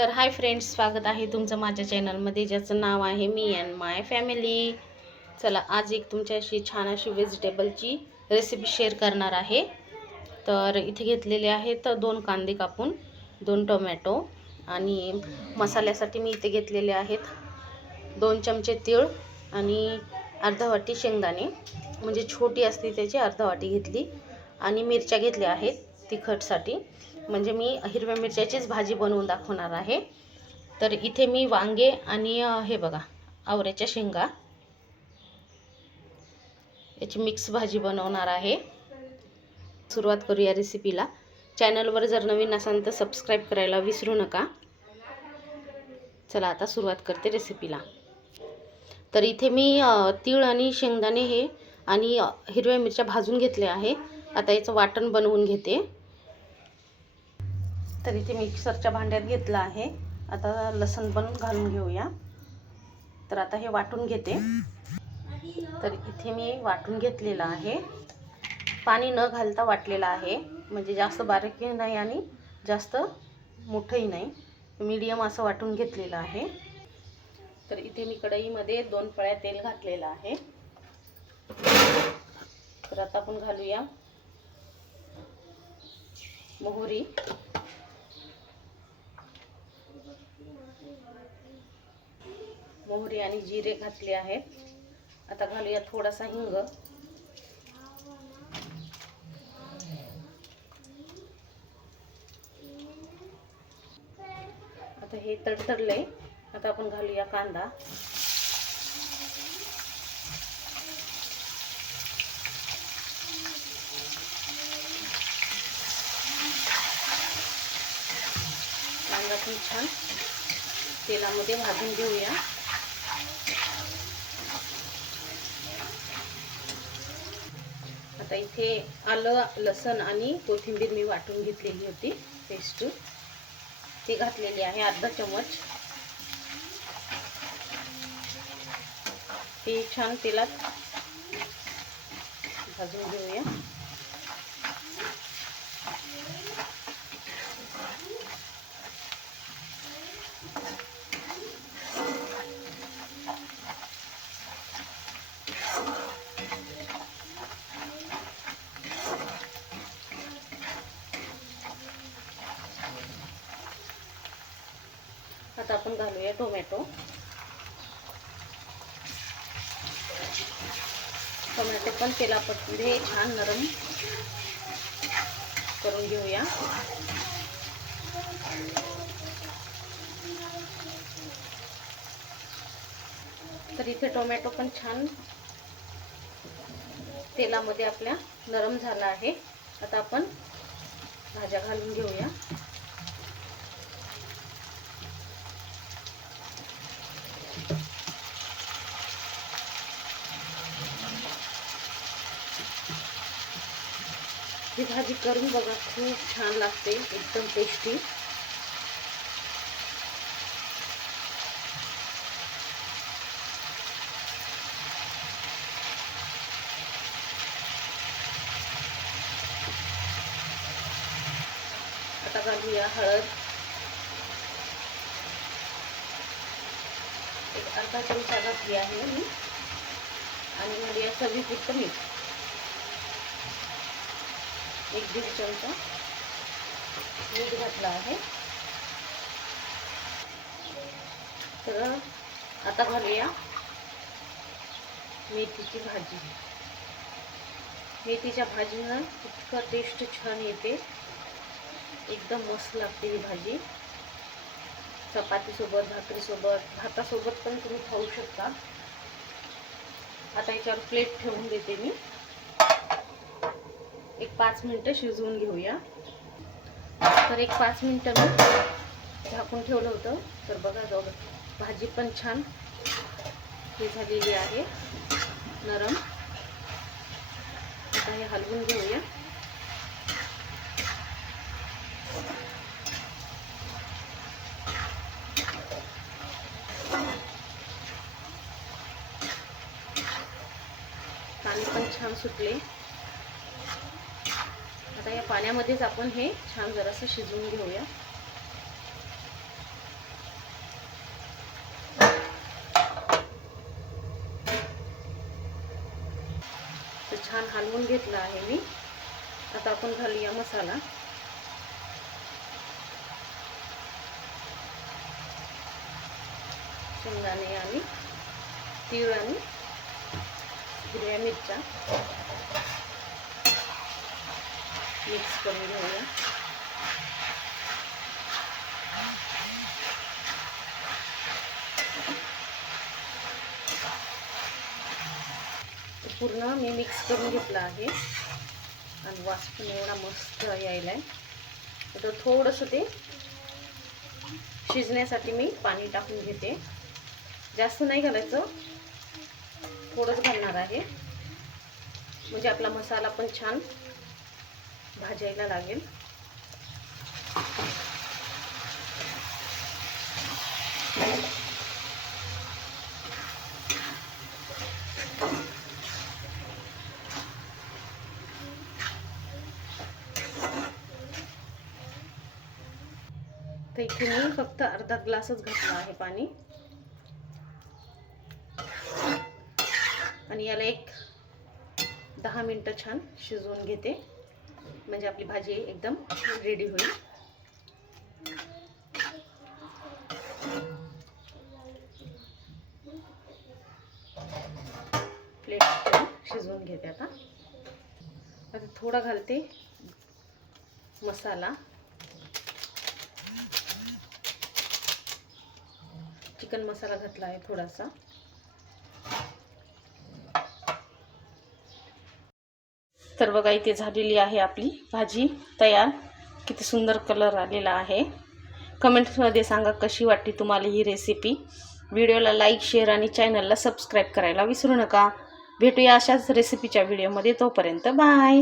तर hi friends स्वागत आहे तुमचं माझ्या चॅनलमध्ये ज्याचं नाव आहे मी अँड माय फॅमिली चला आज एक तुमच्याशी छान अशी व्हेजिटेबलची रेसिपी शेअर करणार आहे. तर इथे घेतलेले आहेत दोन कांदे कापून दोन टोमॅटो आणि मसाल्यासाठी मी इथे घेतलेले आहेत दोन चमचे तीळ आणि अर्धा वाटी शेंगदाणे. म्हणजे छोटी असते त्याची अर्धा वाटी घेतली. आणि मिरच्या घेतल्या आहेत तिखटसाठी. म्हणजे मी हिरव्या मिरच्याचीच भाजी बनवून दाखवणार आहे. तर इथे मी वांगे आणि हे बघा आवऱ्याच्या शेंगा. याची मिक्स भाजी बनवणार आहे. सुरुवात करूया रेसिपीला. चॅनलवर जर नवीन असाल तर सबस्क्राईब करायला विसरू नका. चला आता सुरुवात करते रेसिपीला. तर इथे मी तीळ आणि शेंगदाणे हे आणि हिरव्या मिरच्या भाजून घेतल्या आहे. आता याचं वाटण बनवून घेते. तर इथे मिक्सरच्या भांड्यात घेतलं आहे. आता लसण पण घालून घेऊया. तर आता हे वाटून घेते. तर इथे मी वाटून घेतलेलं आहे. पाणी न घालता वाटलेलं आहे. म्हणजे जास्त बारीकही नाही आणि जास्त मोठंही नाही. मीडियम असं वाटून घेतलेलं आहे. तर इथे मी कढईमध्ये दोन पळ्या तेल घातलेलं आहे. तर आता आपण घालूया मोहरी. मोहरी आणि जिरे घातले आहेत आता घालूया थोडासा हिंग. आता हे तडतडले आता आपण घालूया कांदा. कांदा पण छान तेलामध्ये भाजून घेऊया. आता इथे आलं लसण आणि कोथिंबीर मी वाटून घेतलेली होती पेस्ट ती घातलेली आहे अर्धा चमच ती छान तेलात भाजून घेऊया. आपण घालूया टोमॅटो टोमॅटो पण तेलामध्ये छान नरम करून घेऊया. तर इथे टोमॅटो पण छान तेलामध्ये आपल्या नरम झाला आहे. आता आपण भाज्या घालून घेऊया. ही भाजी करून बघा खूप छान लागते एकदम टेस्टी आता घालूया हळद. एक अर्धा चमचा घातली आहे मी. आणि घालूया चवीपुरतं मीठ. एक दीड चमचा मीठ घातला आहे. तर आता घालूया मेथीची भाजी. मेथीच्या भाजीनं इतकं टेस्ट छान येते. एकदम मस्त लागते ही भाजी. चपातीसोबत भाकरीसोबत भातासोबत पण तुम्ही खाऊ शकता. आता याच्यावर प्लेट ठेवून देते मी. एक पाच मिनटं शिजवून घेऊया. तर एक पाच मिनटं मी झाकून ठेवलं होतं. तर बघा जाऊ भाजी पण छान हे झालेली आहे नरम. आता हे हलवून घेऊया. पाणी पण छान सुटले. आता या पाण्यामध्येच आपण हे छान जरासं शिजवून घेऊया. छान हलवून घेतला आहे मी. आता आपण घालूया मसाला. शेंगदाणे आणि तीळ आणि हिरव्या मिरच्या. मिक्स करून घेऊया. पूर्ण मी मिक्स करून घेतलं आहे. आणि वास पण एवढा मस्त यायला आहे आता थोडंसं ते शिजण्यासाठी मी पाणी टाकून घेते. जास्त नाही घालायचं. थोडंच घालणार आहे. म्हणजे आपला मसाला पण छान भाजायला लागेल. तर इथे मी फक्त अर्धा ग्लासच घातला आहे पाणी. आणि याला एक दहा मिनटं छान शिजवून घेते. म्हणजे आपली भाजी एकदम रेडी होईल. प्लेट शिजवून घेते आता. आता थोडा घालते मसाला. चिकन मसाला घातला आहे थोडासा. तर बघा इथे झालेली आहे आपली भाजी तयार. किती सुंदर कलर आलेला आहे. कमेंट्समध्ये सांगा कशी वाटली तुम्हाला ही रेसिपी व्हिडिओला लाईक शेअर आणि चॅनलला सबस्क्राईब करायला विसरू नका. भेटूया अशाच रेसिपीच्या व्हिडिओमध्ये तोपर्यंत बाय